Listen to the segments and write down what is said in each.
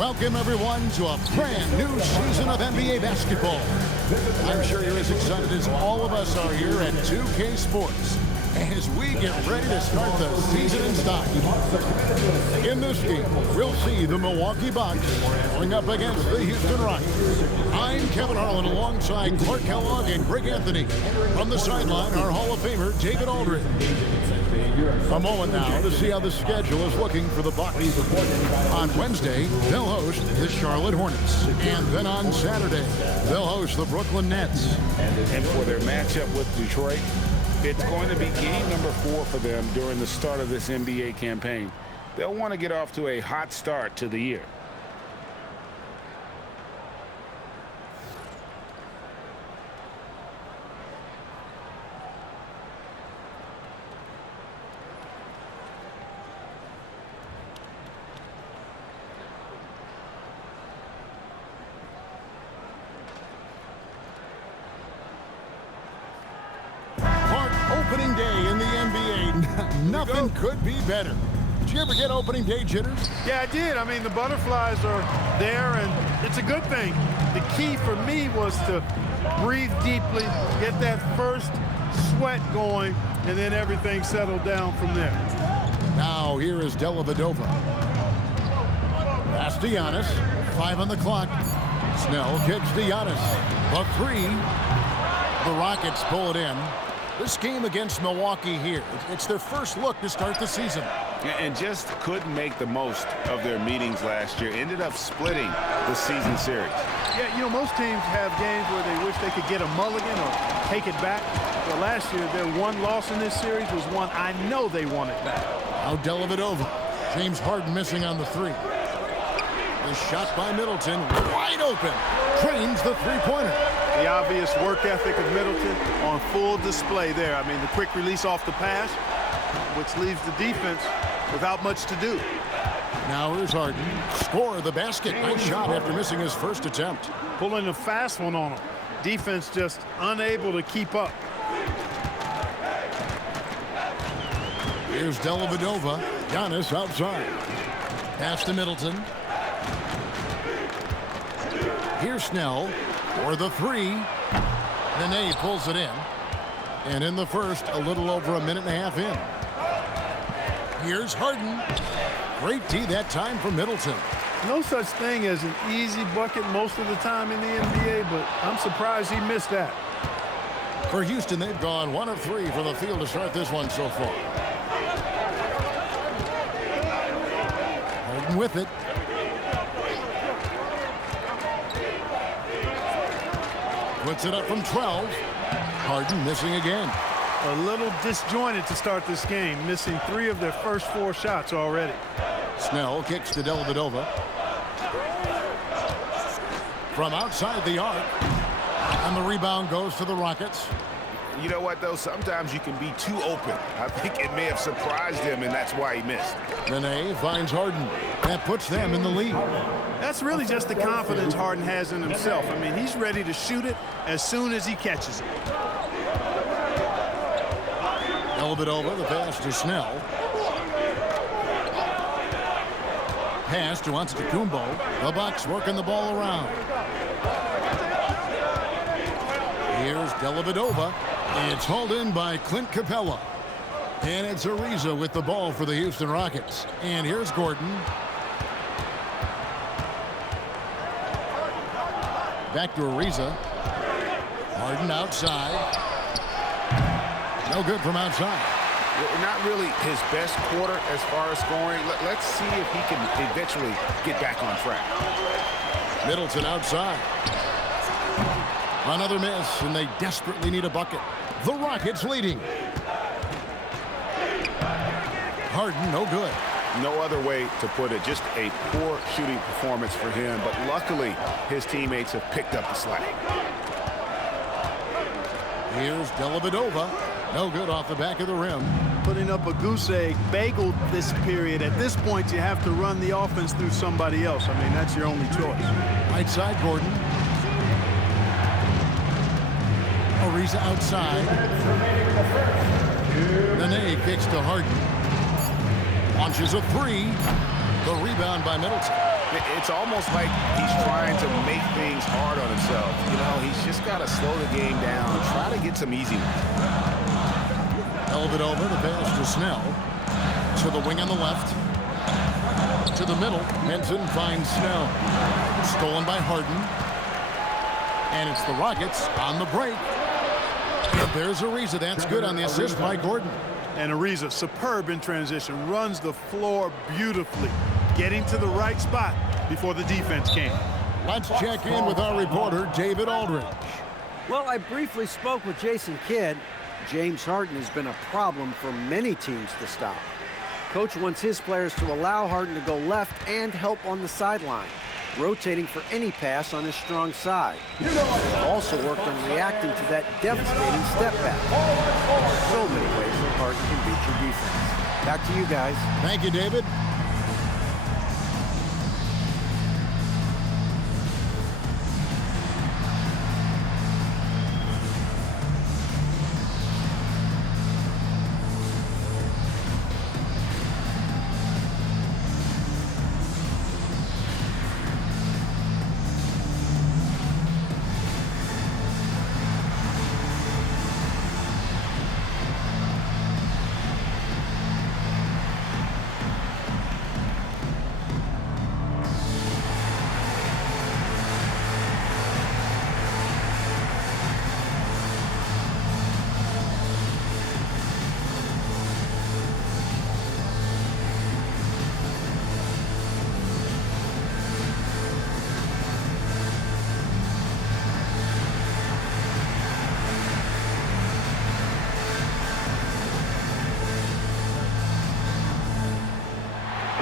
Welcome, everyone, to a brand new season of NBA basketball. I'm sure you're as excited as all of us are here at 2K Sports as we get ready to start the season in style. In this game, we'll see the Milwaukee Bucks going up against the Houston Rockets. I'm Kevin Harlan alongside Clark Kellogg and Greg Anthony. From the sideline, our Hall of Famer, David Aldridge. A moment now to see how the schedule is looking for the Bucks. On Wednesday, they'll host the Charlotte Hornets. And then on Saturday, they'll host the Brooklyn Nets. And for their matchup with Detroit, it's going to be game number 4 for them during the start of this NBA campaign. They'll want to get off to a hot start to the year. Opening day in the NBA, nothing could be better. Did you ever get opening day jitters? Yeah, I did. I mean, the butterflies are there, and it's a good thing. The key for me was to breathe deeply, get that first sweat going, and then everything settled down from there. Now here is Dellavedova. Pass to Giannis. 5 on the clock. Snell kicks to Giannis. The 3. The Rockets pull it in. This game against Milwaukee here, it's their first look to start the season. And just couldn't make the most of their meetings last year. Ended up splitting the season series. Yeah, you know, most teams have games where they wish they could get a mulligan or take it back. But last year, their one loss in this series was one I know they wanted back. Now Dellavedova. James Harden missing on the 3. The shot by Middleton, wide open. Trains the three-pointer. The obvious work ethic of Middleton on full display there. I mean, the quick release off the pass, which leaves the defense without much to do. Now here's Harden. Score the basket. Nice shot after missing his first attempt. Pulling a fast one on him. Defense just unable to keep up. Here's Dellavedova. Giannis outside. Pass to Middleton. Here's Snell for the 3. Nene pulls it in. And in the first, a little over a minute and a half in. Here's Harden. Great D that time for Middleton. No such thing as an easy bucket most of the time in the NBA, but I'm surprised he missed that. For Houston, they've gone 1 of 3 from the field to start this one so far. Harden with it. Puts it up from 12. Harden missing again. A little disjointed to start this game, missing 3 of their first 4 shots already. Snell kicks to Dellavedova. From outside the arc. And the rebound goes to the Rockets. You know what, though? Sometimes you can be too open. I think it may have surprised him, and that's why he missed. Nene finds Harden. That puts them in the lead. That's really just the confidence Harden has in himself. I mean, he's ready to shoot it as soon as he catches it. Dellavedova, the pass to Snell. Pass to Antetokounmpo. The Bucks working the ball around. Here's Dellavedova. It's hauled in by Clint Capella. And it's Ariza with the ball for the Houston Rockets. And here's Gordon. Back to Ariza. Harden outside. No good from outside. Not really his best quarter as far as scoring. Let's see if he can eventually get back on track. Middleton outside. Another miss, and they desperately need a bucket. The Rockets leading. Harden, no good. No other way to put it. Just a poor shooting performance for him. But luckily, his teammates have picked up the slack. Here's Dellavedova. No good off the back of the rim. Putting up a goose egg bagel this period. At this point, you have to run the offense through somebody else. I mean, that's your only choice. Right side, Gordon. Ariza outside. Nene kicks to Harden. Launches a 3. The rebound by Middleton. It's almost like he's trying to make things hard on himself. You know, he's just got to slow the game down, try to get some easy ones. Held it over, the pass to Snell. To the wing on the left. To the middle, Henson finds Snell. Stolen by Harden. And it's the Rockets on the break. And there's Ariza. That's good on the assist by Gordon. And Ariza, superb in transition, runs the floor beautifully, getting to the right spot before the defense came. Let's check in with our reporter, David Aldridge. Well, I briefly spoke with Jason Kidd. James Harden has been a problem for many teams to stop. Coach wants his players to allow Harden to go left and help on the sideline, rotating for any pass on his strong side. Also worked on reacting to that devastating step back. So many ways that Harden can beat your defense. Back to you guys. Thank you, David.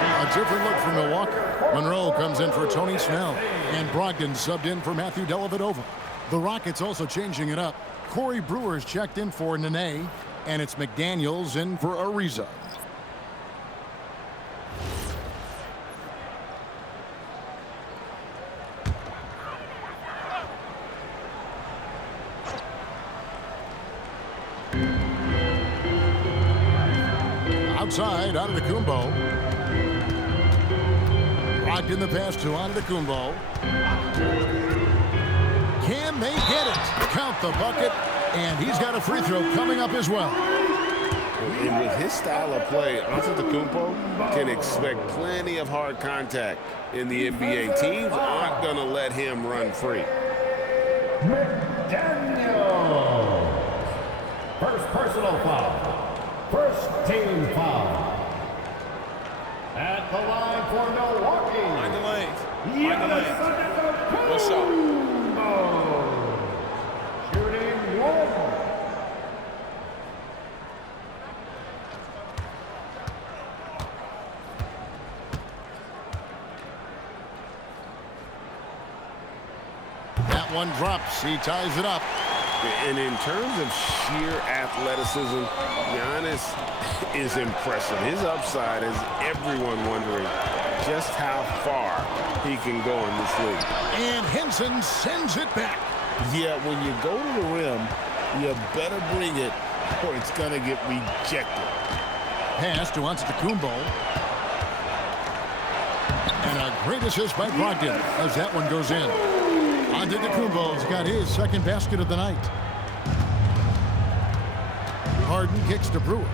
A different look for Milwaukee. Monroe comes in for Tony Snell. And Brogdon subbed in for Matthew Dellavedova. The Rockets also changing it up. Corey Brewer's checked in for Nene. And it's McDaniels in for Ariza. Outside, Antetokounmpo. Brogdon the pass to Antetokounmpo. Can they get it? Count the bucket. And he's got a free throw coming up as well. And with his style of play, Antetokounmpo can expect plenty of hard contact in the NBA. Teams aren't going to let him run free. McDaniel. First personal foul. First team foul. At the line for Milwaukee. Mind the lanes. What's up? Shooting one. That one drops. He ties it up. And in terms of sheer athleticism, Giannis is impressive. His upside has everyone wondering just how far he can go in this league. And Henson sends it back. Yeah, when you go to the rim, you better bring it or it's going to get rejected. Pass to Antetokounmpo. And a great assist by Brogdon as that one goes in. Antetokounmpo's got his second basket of the night. Harden kicks to Brewer.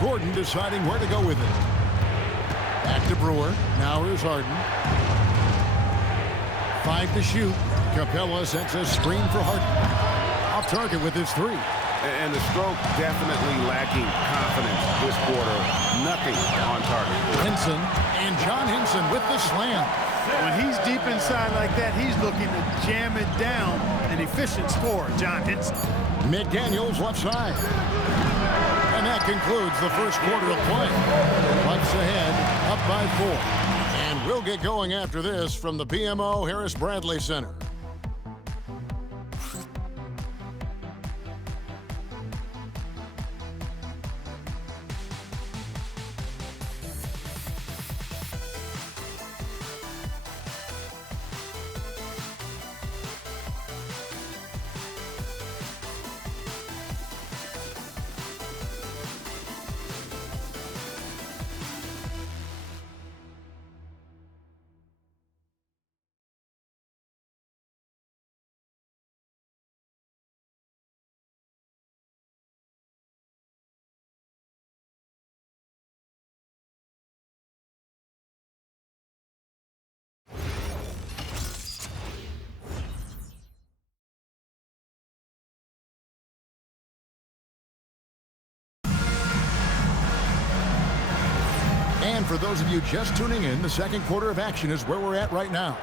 Gordon deciding where to go with it. Back to Brewer. Now here's Harden. 5 to shoot. Capella sets a screen for Harden. Off target with his three. And the stroke definitely lacking confidence this quarter. Nothing on target. Henson and John Henson with the slam. When he's deep inside like that, he's looking to jam it down. An efficient scorer, John Henson. McDaniels left side. And that concludes the first quarter of play. Bucks ahead, up by 4. And we'll get going after this from the BMO Harris Bradley Center. for those of you just tuning in, the second quarter of action is where we're at right now.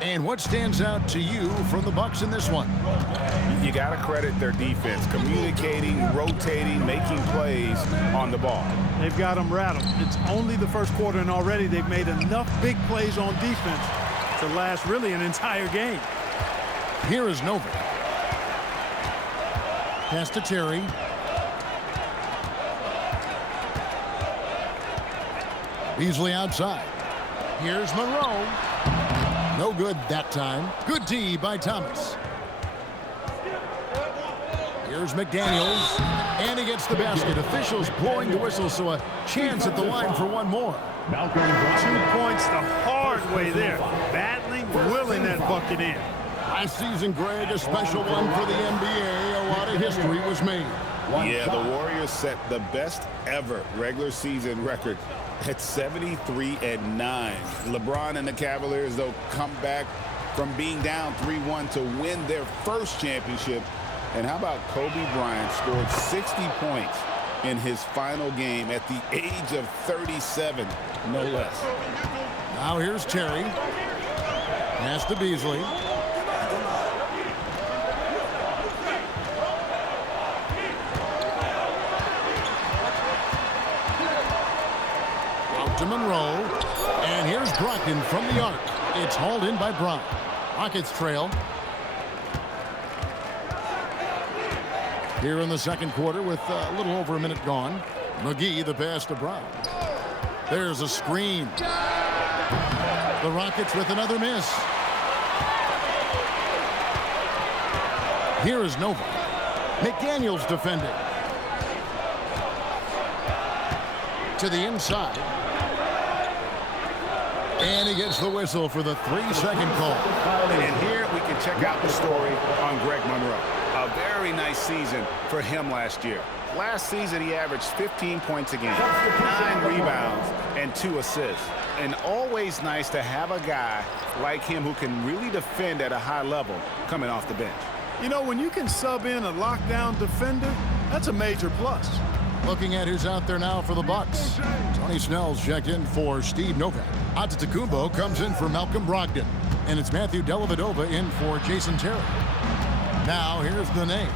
And what stands out to you from the Bucks in this one? You got to credit their defense, communicating, rotating, making plays on the ball. They've got them rattled. It's only the first quarter, and already they've made enough big plays on defense to last really an entire game. Here is Nova. Pass to Terry. Beasley outside. Here's Monroe. No good that time. Good D by Thomas. Here's McDaniels. And he gets the basket. Officials blowing the whistle, so a chance at the line for one more. 2 points the hard way there. Battling, willing that bucket in. Last season, Greg, a special one for the NBA. A lot of history was made. Yeah, the Warriors set the best ever regular season record at 73-9. LeBron and the Cavaliers, though, come back from being down 3-1 to win their first championship. And how about Kobe Bryant scored 60 points in his final game at the age of 37, no less. Now here's Terry. Pass to Beasley. Out to Monroe. And here's Brogdon from the arc. It's hauled in by Brown. Rockets trail. Here in the second quarter with a little over a minute gone. McGee, the pass to Brown. There's a screen. The Rockets with another miss. Here is Nova. McDaniels defending. To the inside. And he gets the whistle for the 3-second call. And here we can check out the story on Greg Monroe. A very nice season for him last year. Last season, he averaged 15 points a game, 9 rebounds, and 2 assists. And always nice to have a guy like him who can really defend at a high level coming off the bench. You know, when you can sub in a lockdown defender, that's a major plus. Looking at who's out there now for the Bucks. Tony Snell's checked in for Steve Novak. Antetokounmpo comes in for Malcolm Brogdon. And it's Matthew Dellavedova in for Jason Terry. Now here's the name.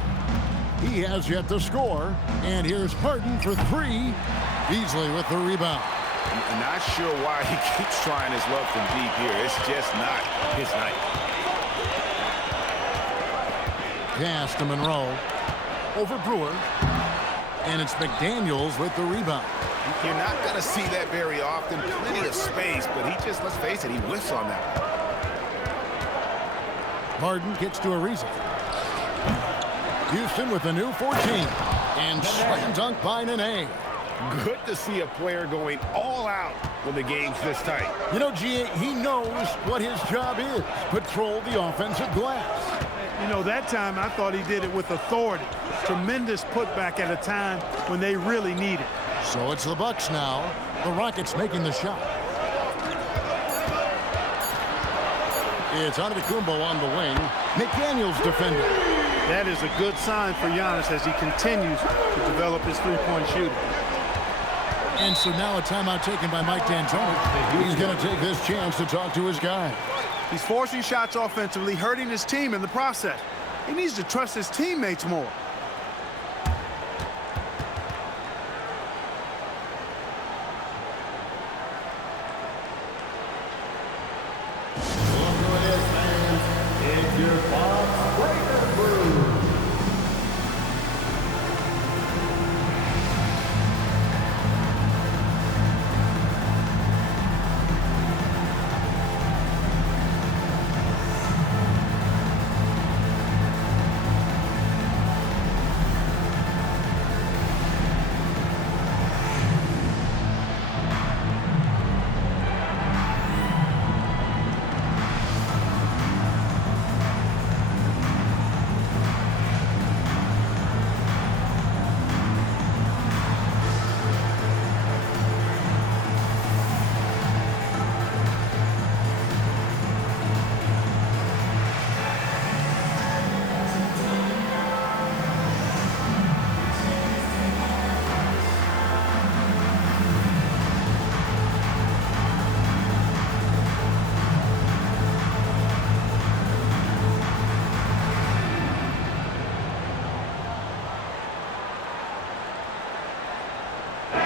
He has yet to score. And here's Harden for 3. Beasley with the rebound. I'm not sure why he keeps trying his luck from deep here. It's just not his night. Pass to Monroe. Over Brewer. And it's McDaniels with the rebound. You're not going to see that very often. Plenty of space, but he just, let's face it, he whiffs on that. Harden gets to Ariza. Houston with a new 14. And slam dunk by Nene. Good to see a player going all out when the game's this tight. You know, G.A., he knows what his job is. Patrol the offensive glass. You know, that time I thought he did it with authority. Tremendous putback at a time when they really need it. So it's the Bucks now. The Rockets making the shot. It's Antetokounmpo on the wing. McDaniels defending. That is a good sign for Giannis as he continues to develop his three-point shooting. And so now a timeout taken by Mike D'Antoni. He's going to take this chance to talk to his guys. He's forcing shots offensively, hurting his team in the process. He needs to trust his teammates more.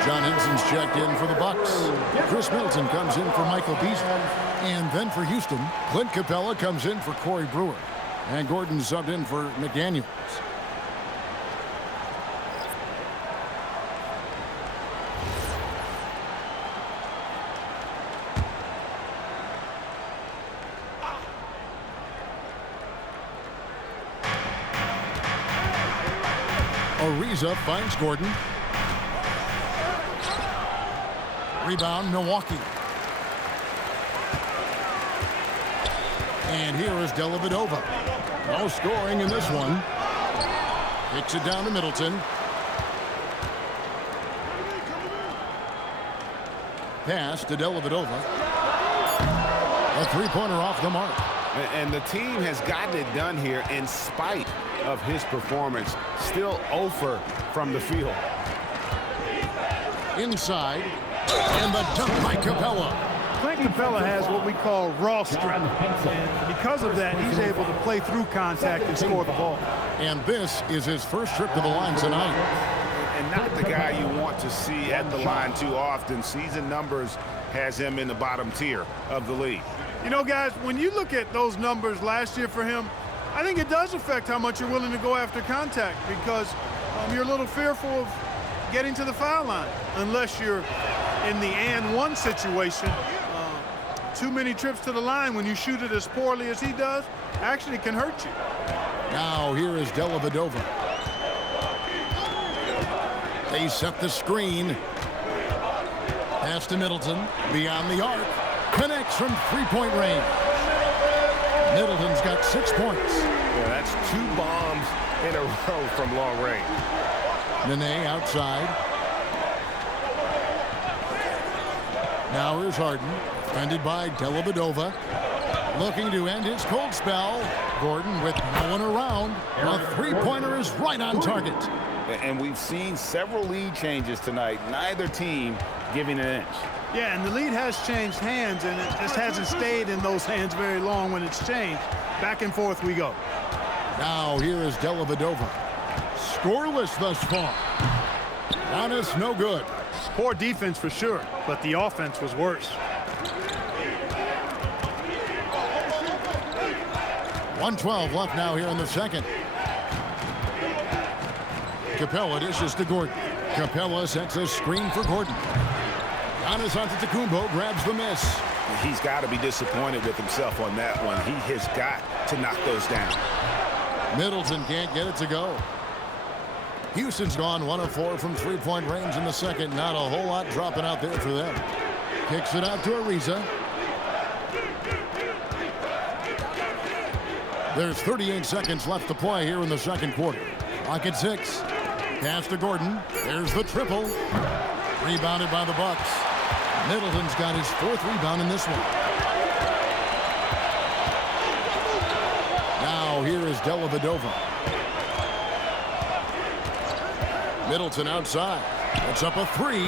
John Henson's checked in for the Bucks. Chris Middleton comes in for Michael Beasley. And then for Houston, Clint Capella comes in for Corey Brewer. And Gordon subbed in for McDaniels. Ariza finds Gordon. Rebound, Milwaukee. And here is Dellavedova. No scoring in this one. Kicks it down to Middleton. Pass to Dellavedova. A three-pointer off the mark. And the team has gotten it done here in spite of his performance. Still 0 from the field. Inside. And the dunk by Capella. Clint Capella has what we call raw strength. And because of that, he's able to play through contact and score the ball. And this is his first trip to the line tonight. And not the guy you want to see at the line too often. Season numbers has him in the bottom tier of the league. You know, guys, when you look at those numbers last year for him, I think it does affect how much you're willing to go after contact because you're a little fearful of getting to the foul line unless you're in the and one situation. Too many trips to the line when you shoot it as poorly as he does actually can hurt you. Now here is Dellavedova. They set the screen. Pass to Middleton. Beyond the arc. Connects from three-point range. Middleton's got 6 points. Yeah, that's 2 bombs in a row from long range. Nene outside. Now here's Harden. Defended by Dellavedova. Looking to end his cold spell. Gordon with no one around. A three-pointer is right on target. And we've seen several lead changes tonight. Neither team giving an inch. Yeah, and the lead has changed hands, and it just hasn't stayed in those hands very long when it's changed. Back and forth we go. Now here is Dellavedova. Scoreless thus far. Giannis no good. Poor defense for sure, but the offense was worse. 1:12 left now here in the second. Capella dishes to Gordon. Capella sets a screen for Gordon. Giannis Antetokounmpo grabs the miss. He's got to be disappointed with himself on that one. He has got to knock those down. Middleton can't get it to go. Houston's gone 1 of 4 from three-point range in the second. Not a whole lot dropping out there for them. Kicks it out to Ariza. There's 38 seconds left to play here in the second quarter. Clock at 6. Pass to Gordon. There's the triple. Rebounded by the Bucks. Middleton's got his 4th rebound in this one. Now here is Dellavedova. Middleton outside. Puts up a 3.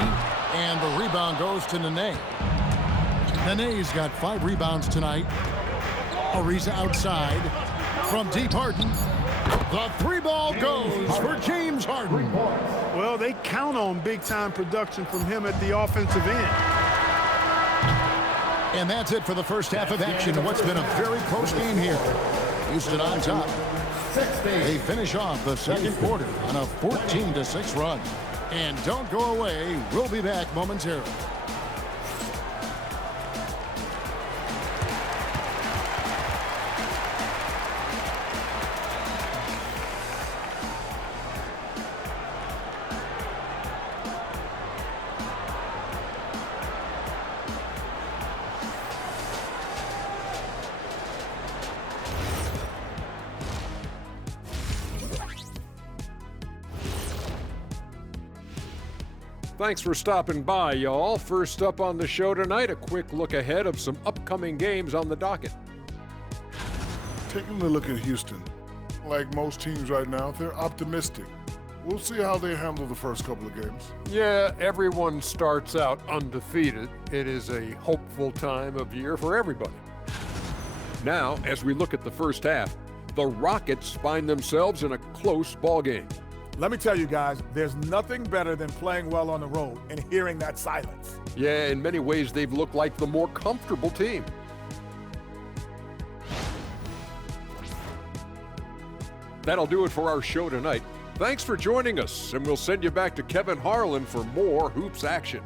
And the rebound goes to Nene. Nene's got 5 rebounds tonight. Ariza outside. From deep Harden. The 3-ball goes for James Harden. Well, they count on big-time production from him at the offensive end. And that's it for the first half of action. What's been a very close game here. Houston on top. They finish off the second quarter on a 14-6 run. And don't go away. We'll be back momentarily. Thanks for stopping by, y'all. First up on the show tonight, a quick look ahead of some upcoming games on the docket. Taking a look at Houston, like most teams right now, they're optimistic. We'll see how they handle the first couple of games. Yeah, everyone starts out undefeated. It is a hopeful time of year for everybody. Now, as we look at the first half, the Rockets find themselves in a close ballgame. Let me tell you guys, there's nothing better than playing well on the road and hearing that silence. Yeah, in many ways, they've looked like the more comfortable team. That'll do it for our show tonight. Thanks for joining us, and we'll send you back to Kevin Harlan for more hoops action.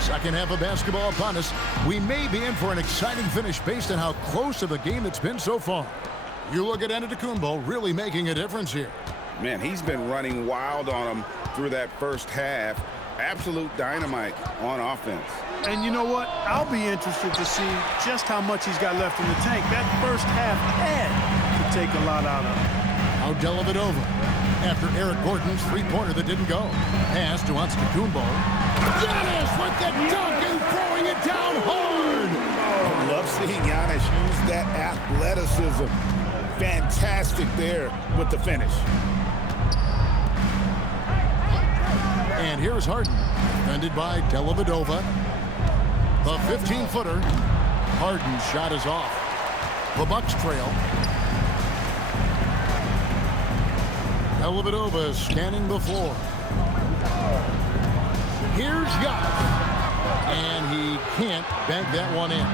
Second half of basketball upon us. We may be in for an exciting finish based on how close of a game it's been so far. You look at Antetokounmpo really making a difference here. Man, he's been running wild on him through that first half. Absolute dynamite on offense. And you know what? I'll be interested to see just how much he's got left in the tank. That first half had to take a lot out of him. Now Dellavedova after Eric Gordon's three-pointer that didn't go. Pass to Antetokounmpo. Giannis with the dunk and throwing it down hard. I love seeing Giannis use that athleticism. Fantastic there with the finish. And here's Harden, defended by Dellavedova. The 15-footer. Harden's shot is off. The Bucks trail. Dellavedova scanning the floor. Here's Giannis. And he can't bank that one in.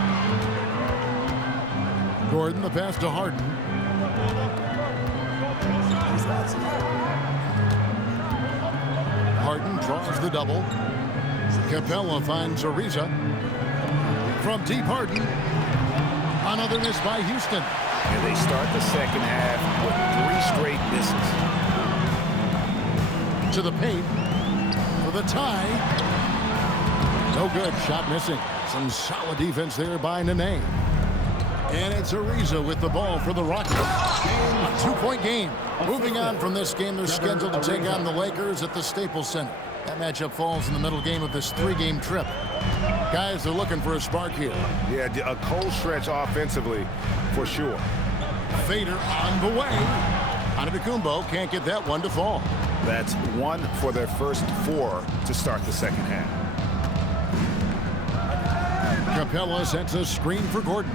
Gordon, the pass to Harden. Harden draws the double. Capella finds Ariza. From deep, Harden. Another miss by Houston. And they start the second half with 3 straight misses. To the paint. For the tie. No good. Shot missing. Some solid defense there by Nene. And it's Ariza with the ball for the Rockets. A 2-point game. Moving on from this game, they're scheduled to take on the Lakers at the Staples Center. That matchup falls in the middle game of this 3-game trip. Guys, they're looking for a spark here. Yeah, a cold stretch offensively for sure. Fader on the way. Antetokounmpo can't get that one to fall. That's 1 for their first 4 to start the second half. Capella sets a screen for Gordon.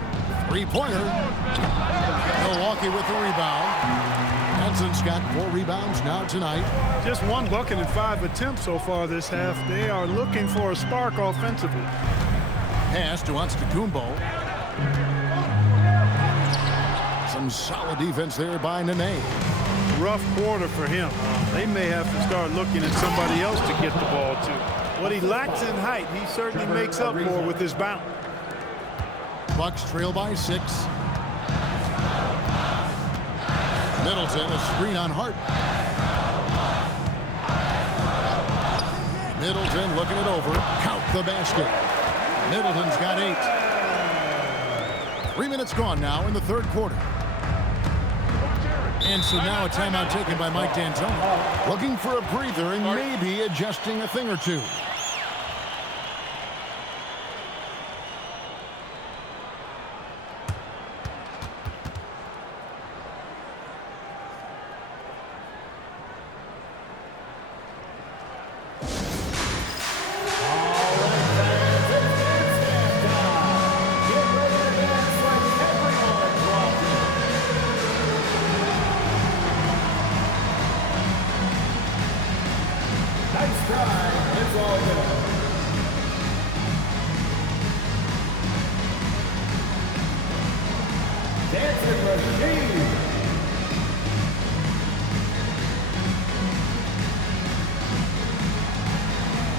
3-pointer. Milwaukee with the rebound. Henson's got 4 rebounds now tonight. Just 1 bucket and 5 attempts so far this half. They are looking for a spark offensively. Pass to Antetokounmpo. Some solid defense there by Nene. Rough quarter for him. They may have to start looking at somebody else to get the ball to. What he lacks in height, he certainly makes up for with his bounce. Bucks trail by 6. Middleton, a screen on Hart. Middleton looking it over. Count the basket. Middleton's got 8. 3 minutes gone now in the third quarter. And so now a timeout taken by Mike D'Antoni. Looking for a breather and maybe adjusting a thing or two.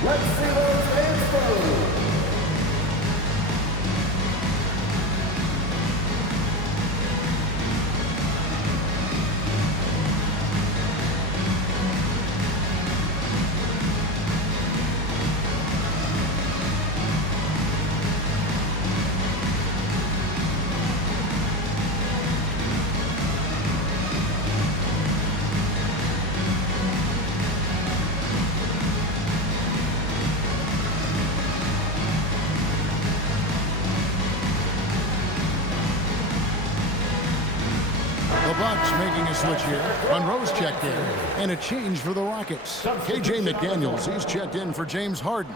Let's see those hands go. switch here. Monroe's checked in, and a change for the Rockets. KJ McDaniels, he's checked in for James Harden.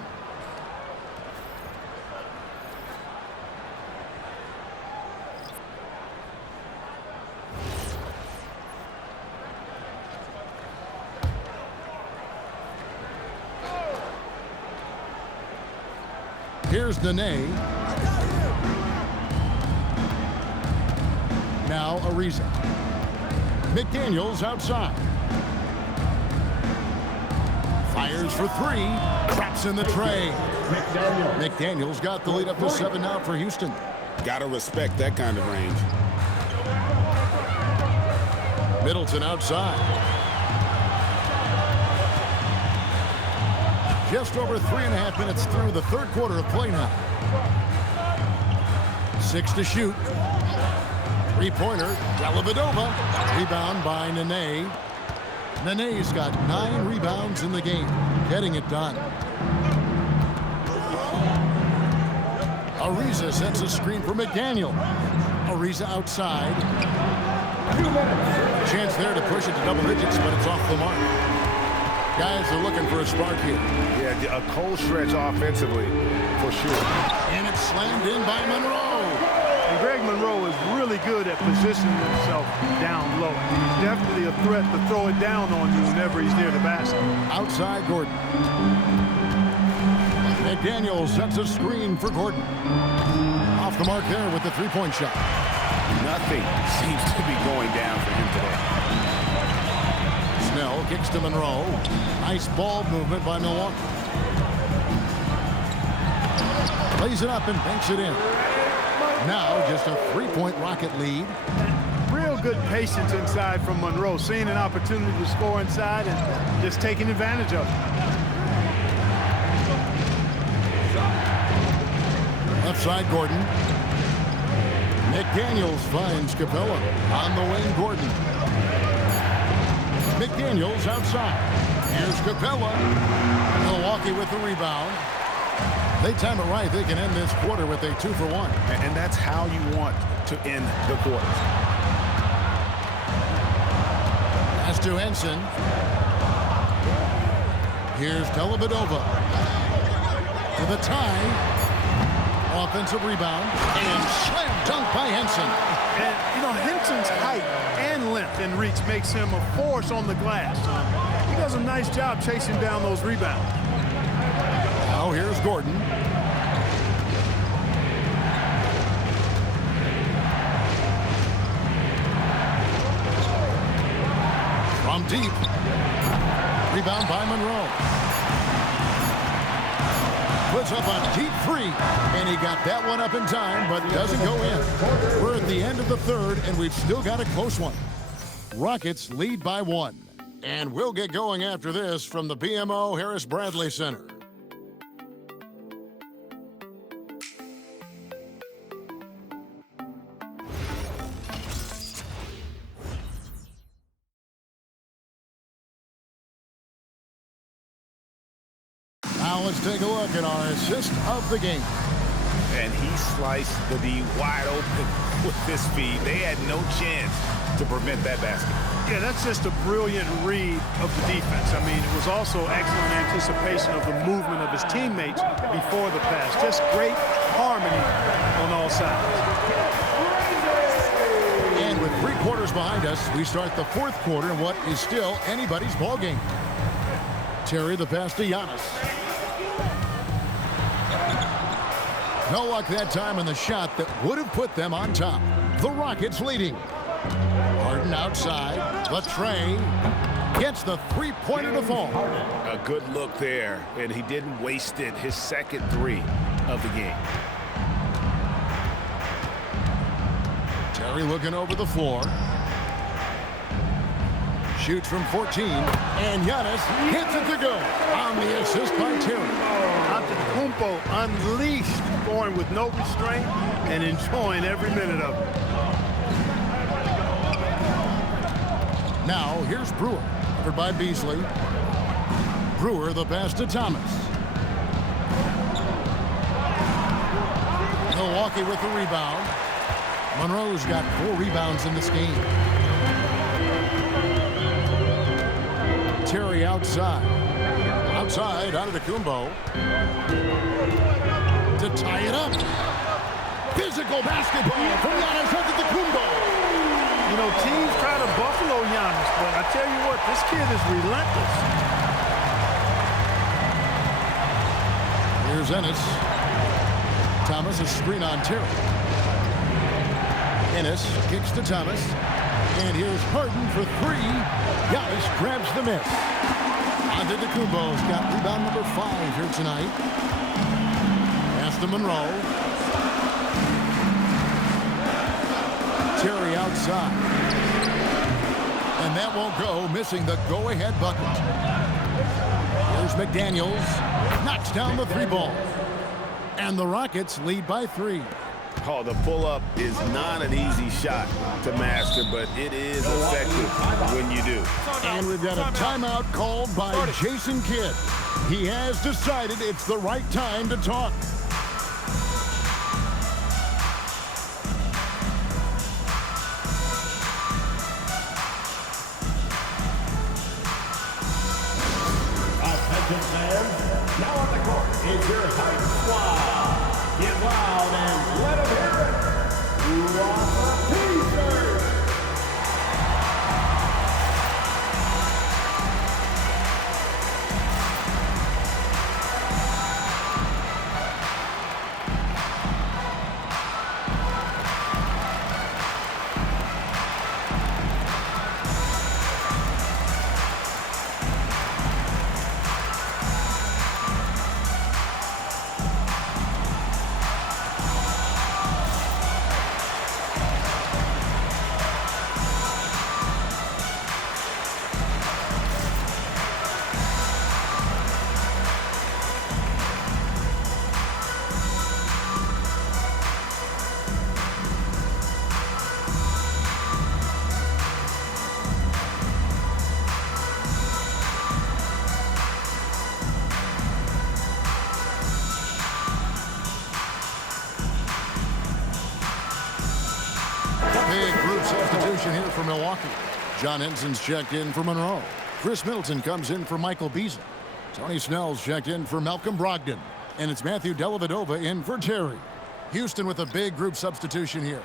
Here's Nene. Now Ariza. McDaniels outside. Fires for three. Traps in the tray. McDaniels got the lead up to 7 now for Houston. Gotta respect that kind of range. Middleton outside. Just over 3.5 minutes through the third quarter of play now. 6 to shoot. Three-pointer, Dellavedova. Rebound by Nene. Nene's got 9 rebounds in the game, getting it done. Ariza sets a screen for McDaniel. Ariza outside. Chance there to push it to double digits, but it's off the mark. Guys are looking for a spark here. Yeah, a cold stretch offensively, for sure. And it's slammed in by Monroe. And Greg Monroe is really good at positioning himself down low. He's definitely a threat to throw it down on you whenever he's near the basket. Outside Gordon. McDaniel sets a screen for Gordon. Off the mark there with the three-point shot. Nothing seems to be going down for him today. Snell kicks to Monroe. Nice ball movement by Milwaukee. Plays it up and banks it in. Now just a 3-point Rocket lead. Real good patience inside from Monroe, seeing an opportunity to score inside and just taking advantage of it. Left side Gordon. McDaniels finds Capella. On the wing, Gordon. McDaniels outside. Here's Capella. Milwaukee with the rebound. They time it right. They can end this quarter with a 2-for-1. And that's how you want to end the quarter. Pass to Henson. Here's Dellavedova. To the tie. Offensive rebound. And slam dunk by Henson. And, you know, Henson's height and length and reach makes him a force on the glass. He does a nice job chasing down those rebounds. Now here's Gordon. From deep. Rebound by Monroe. Puts up a deep three, and he got that one up in time, but doesn't go in. We're at the end of the third, and we've still got a close one. Rockets lead by 1. And we'll get going after this from the BMO Harris Bradley Center. Now let's take a look at our assist of the game. And he sliced the D wide open with this feed. They had no chance to prevent that basket. Yeah, that's just a brilliant read of the defense. I mean, it was also excellent anticipation of the movement of his teammates before the pass. Just great harmony on all sides. And with 3 quarters behind us, we start the fourth quarter in what is still anybody's ball game. Terry the pass to Giannis. No luck that time in the shot that would have put them on top. The Rockets leading. Harden outside. The tray. Gets the three-pointer to fall. A good look there, and he didn't waste it. His second 3 of the game. Terry looking over the floor. Shoots from 14. And Giannis hits it to go. On the assist by Terry. Antetokounmpo unleashed, scoring with no restraint and enjoying every minute of it. Now here's Brewer, covered by Beasley. Brewer the pass to Thomas. Milwaukee with the rebound. Monroe's got 4 rebounds in this game. Terry outside. Outside, out of the Kumbo. To tie it up. Physical basketball from Giannis Antetokounmpo. You know, teams try to buffalo Giannis, but I tell you what, this kid is relentless. Here's Ennis. Thomas, a screen on Terry. Ennis kicks to Thomas. And here's Harden for three. Giannis grabs the miss. Antetokounmpo's got rebound number 5 here tonight. Pass to Monroe. Terry outside. And that won't go, missing the go-ahead bucket. Here's McDaniels. Knocks down the 3-ball. And the Rockets lead by 3. Oh, the pull-up is not an easy shot to master, but it is effective when you do. And we've got a timeout called by Jason Kidd. He has decided it's the right time to talk. Attention fans, now on the court is your hype squad. Get loud and let them hear it. Rock the Pacers. Big group substitution here for Milwaukee. John Henson's checked in for Monroe. Chris Middleton comes in for Michael Beasley. Tony Snell's checked in for Malcolm Brogdon. And it's Matthew Dellavedova in for Terry. Houston with a big group substitution here.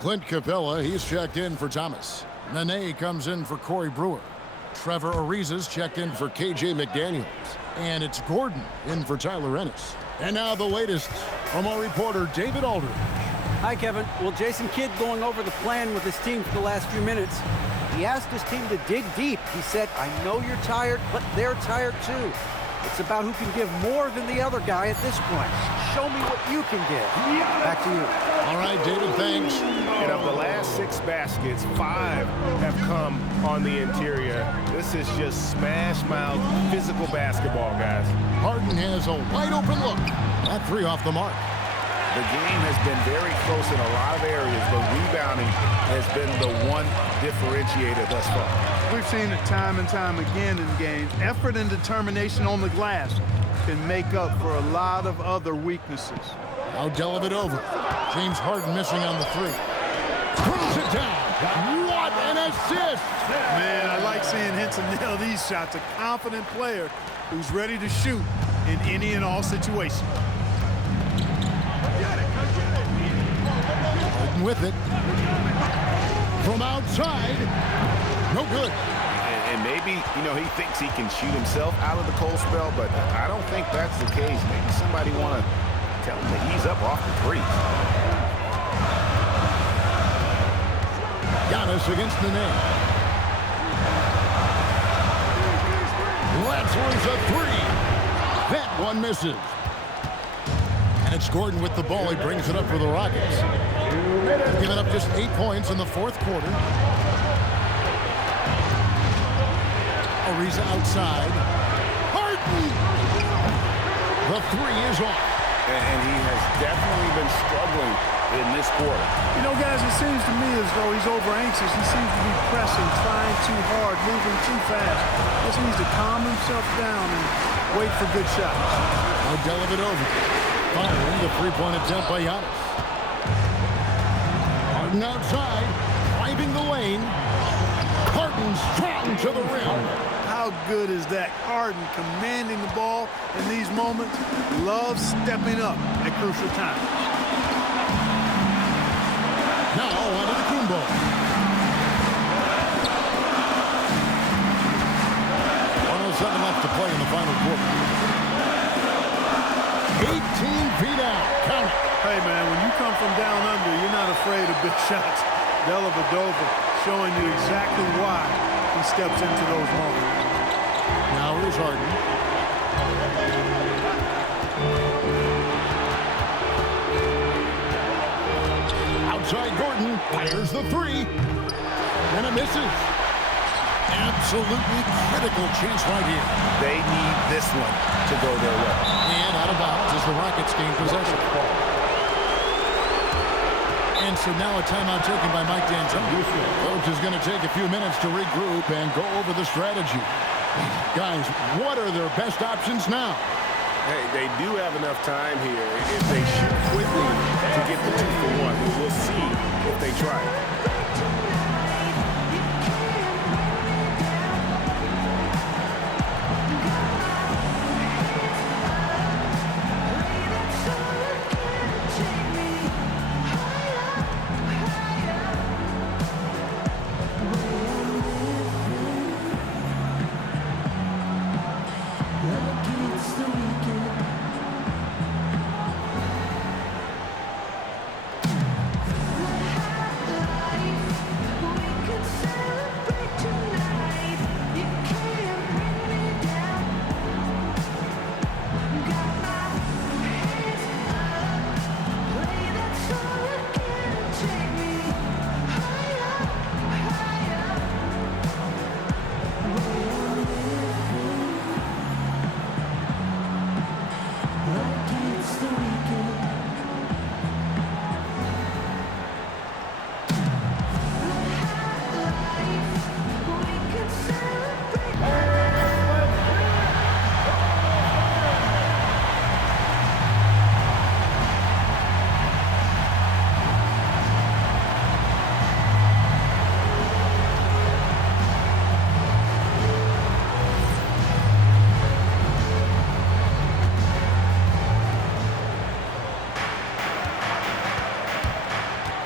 Clint Capella, he's checked in for Thomas. Nene comes in for Corey Brewer. Trevor Ariza's checked in for KJ McDaniels. And it's Gordon in for Tyler Ennis. And now the latest from our reporter, David Aldridge. Hi, Kevin. Well, Jason Kidd going over the plan with his team for the last few minutes. He asked his team to dig deep. He said, I know you're tired, but they're tired too. It's about who can give more than the other guy at this point. Show me what you can give. Back to you. All right, David, thanks. And of the last 6 baskets, 5 have come on the interior. This is just smash-mouth physical basketball, guys. Harden has a wide-open look. That 3 off the mark. The game has been very close in a lot of areas, but rebounding has been the one differentiator thus far. We've seen it time and time again in games. Effort and determination on the glass can make up for a lot of other weaknesses. Now Dellavedova. James Harden missing on the 3. Throws it down. What an assist! Man, I like seeing Henson nail these shots. A confident player who's ready to shoot in any and all situations. Harden with it. From outside. No good. And maybe, you know, he thinks he can shoot himself out of the cold spell, but I don't think that's the case. Maybe somebody want to tell him to ease up off the 3. Giannis against the net. Latzler's a 3. That one misses. And it's Gordon with the ball. He brings it up for the Rockets. Giving up just 8 points in the 4th quarter. Ariza outside. Harden! The 3 is off. And he has definitely been struggling in this quarter. You know, guys, it seems to me as though he's over-anxious. He seems to be pressing, trying too hard, moving too fast. Just needs to calm himself down and wait for good shots. Now Dellavedova following the 3-point attempt by Giannis. Harden outside, driving the lane. Harden strong to the rim. How How good is that? Harden commanding the ball in these moments. Loves stepping up at crucial times. Now onto the Kumbo. 107 left to play in the final quarter. 18 feet out. Count it. Hey, man, when you come from down under, you're not afraid of big shots. Dellavedova showing you exactly why he steps into those moments. Now here's Harden. Outside Gordon fires the three. And it misses. Absolutely critical chance right here. They need this one to go their way. And out of bounds as the Rockets gain possession. And so now a timeout taken by Mike D'Antoni. Coach is going to take a few minutes to regroup and go over the strategy. Guys, what are their best options now? Hey, they do have enough time here. If they shoot quickly to get the 2-for-1, we'll see if they try it.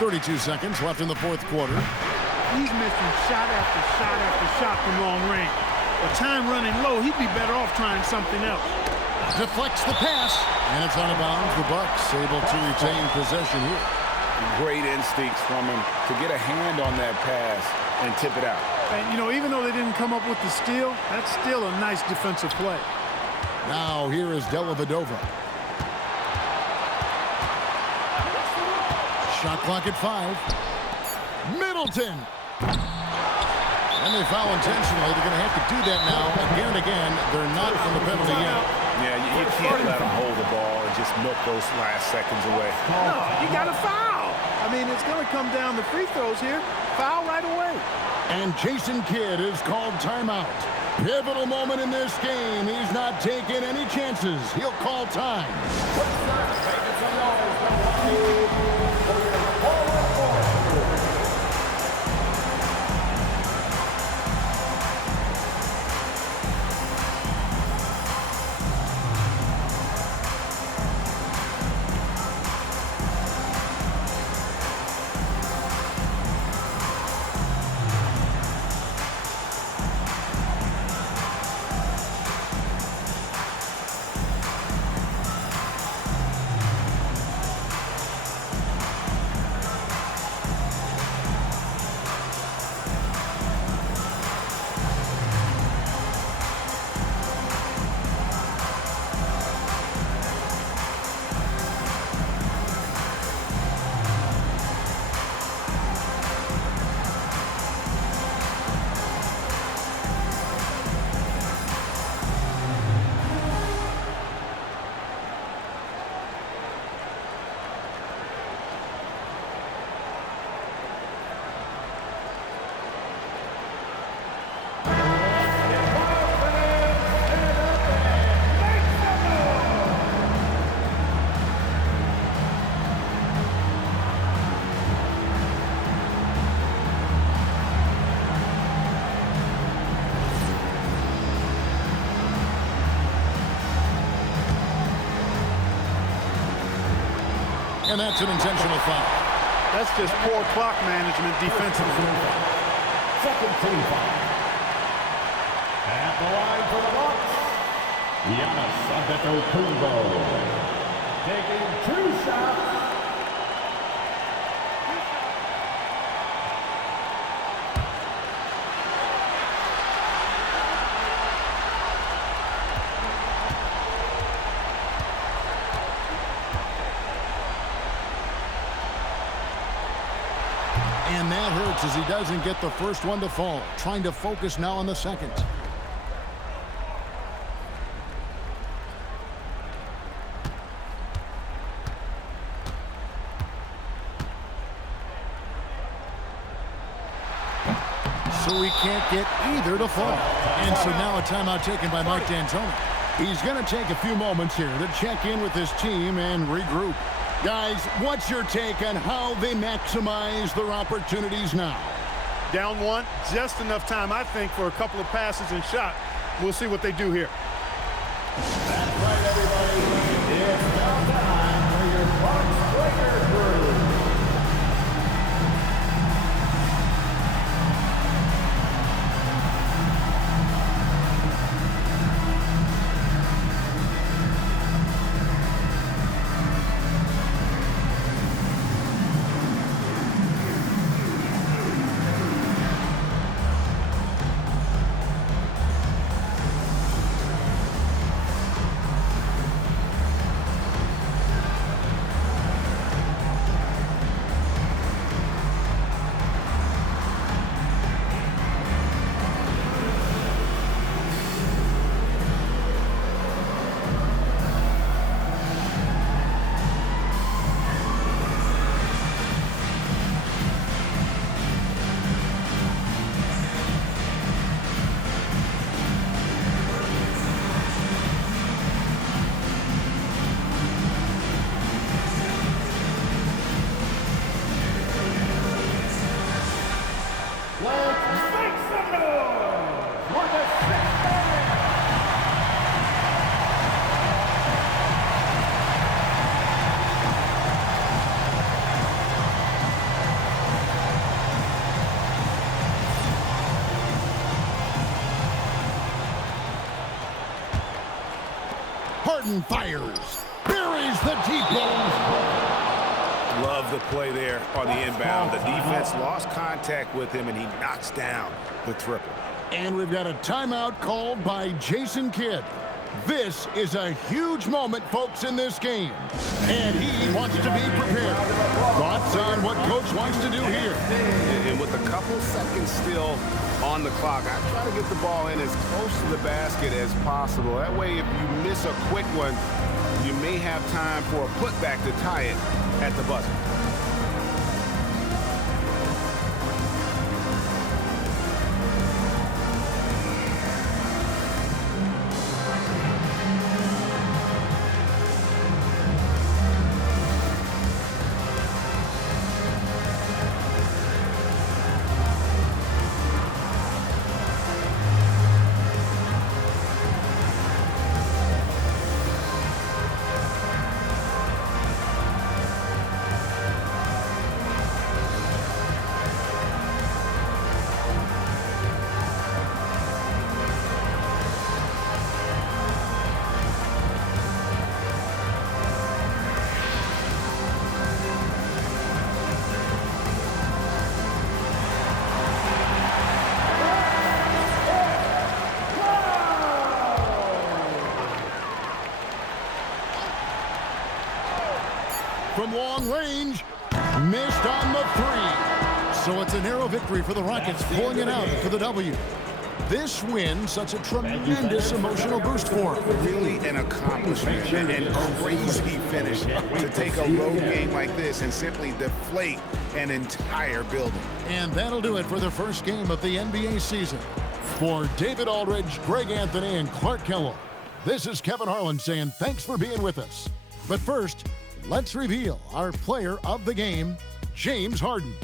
.32 seconds left in the fourth quarter. He's missing shot after shot after shot from long range. With time running low, he'd be better off trying something else. Deflects the pass, and it's out of bounds. The Bucks able to retain possession here. Great instincts from him to get a hand on that pass and tip it out. And, you know, even though they didn't come up with the steal, that's still a nice defensive play. Now here is Dellavedova. Shot clock at 5. Middleton. And they foul intentionally. They're going to have to do that now again and again. They're not from the penalty yet. Yeah, you can't let them hold the ball and just milk those last seconds away. No, you got to foul. I mean, it's going to come down to free throws here. Foul right away. And Jason Kidd is called timeout. Pivotal moment in this game. He's not taking any chances. He'll call time. And that's an intentional foul. That's just poor clock management defensively. Second team foul. At the line for the Bucks, Giannis Antetokounmpo taking 2 shots. And that hurts as he doesn't get the first one to fall. Trying to focus now on the second. So he can't get either to fall. And so now a timeout taken by Mark D'Antoni. He's going to take a few moments here to check in with his team and regroup. Guys, what's your take on how they maximize their opportunities now? Down 1, just enough time, I think, for a couple of passes and shot. We'll see what they do here. That's right, everybody. It's now time for your Bucks Breaker Crew. Harden fires. Buries the deep ball. Love the play there on the inbound. The defense lost contact with him, and he knocks down the triple. And we've got a timeout called by Jason Kidd. This is a huge moment, folks, in this game. And he wants to be prepared. Thoughts on what Coach wants to do here? And with a couple seconds still on the clock, I try to get the ball in as close to the basket as possible. That way, if you miss a quick one, you may have time for a putback to tie it at the buzzer. From long range, missed on the three. So it's a narrow victory for the Rockets, pulling it out for the W. This win, such a tremendous emotional boost for them. Really an accomplishment and crazy finish to take a road game like this and simply deflate an entire building. And that'll do it for the first game of the NBA season. For David Aldridge, Greg Anthony, and Clark Kellogg, this is Kevin Harlan saying thanks for being with us. But first, let's reveal our player of the game, James Harden.